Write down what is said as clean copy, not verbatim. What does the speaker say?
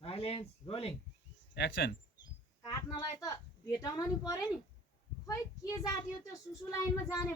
silence rolling action काट्नलाई त भेटाउन नि पर्यो नि खै के जाति हो त्यो सुसु लाइनमा जाने